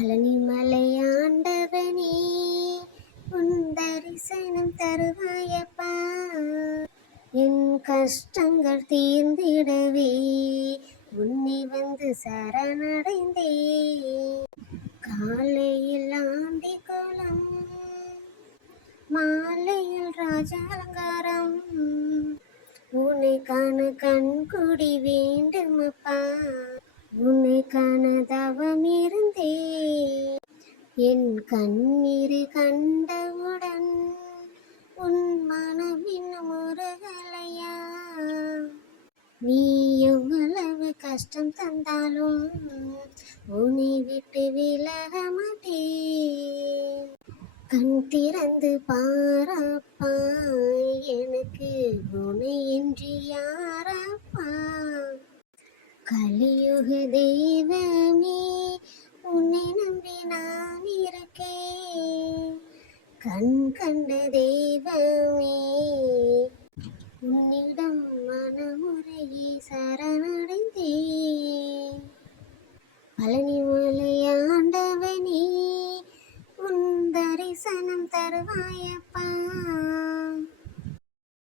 பழனிமலை ஆண்டவனே உன் தரிசனம் தருவாயப்பா. என் கஷ்டங்கள் தீர்ந்திடவே உன்னை வந்து சரணடைந்தே. காலையில் ஆண்டி கோலம், மாலையில் ராஜ அலங்காரம், உன்னை காண கண்குடி வேண்டுமப்பா. உன்னை காண தவம் இருந்தே. என் கண்ணீரை கண்டவுடன் உன் மனம் இன்னும் உருகலையா? நீ எவ்வளவு கஷ்டம் தந்தாலும் உன்னை விட்டு விலக மாட்டேன். கண் திறந்து பாரப்பா, எனக்கு உன்னை இன்றி யாரப்பா? கலியுக தெய்வமே உன்னை நம்பி நான் இருக்கேன். கண் கண்ட தெய்வமே உன்னிடம் மனமுறையை சரணடைந்தேன். பழனிமலை ஆண்டவனே உன் தரிசனம் தருவாயப்பா.